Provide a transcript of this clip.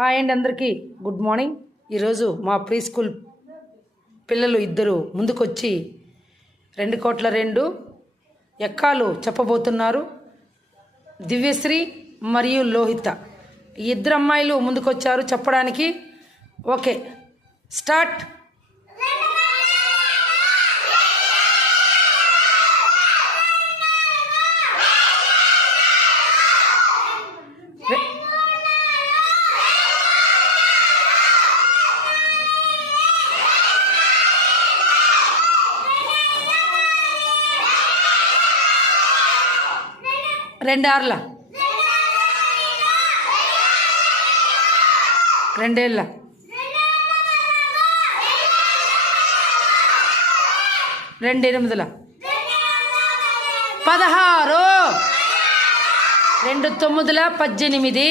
Hi అండి, అందరికీ good morning. ఈరోజు మా ప్రీ స్కూల్ పిల్లలు ఇద్దరు ముందుకొచ్చి 2 ఎక్కాలు చెప్పబోతున్నారు. దివ్యశ్రీ మరియు లోహిత, ఈ ఇద్దరు అమ్మాయిలు ముందుకొచ్చారు చెప్పడానికి. Okay, start. రెండేళ్ళ 16 2 9 18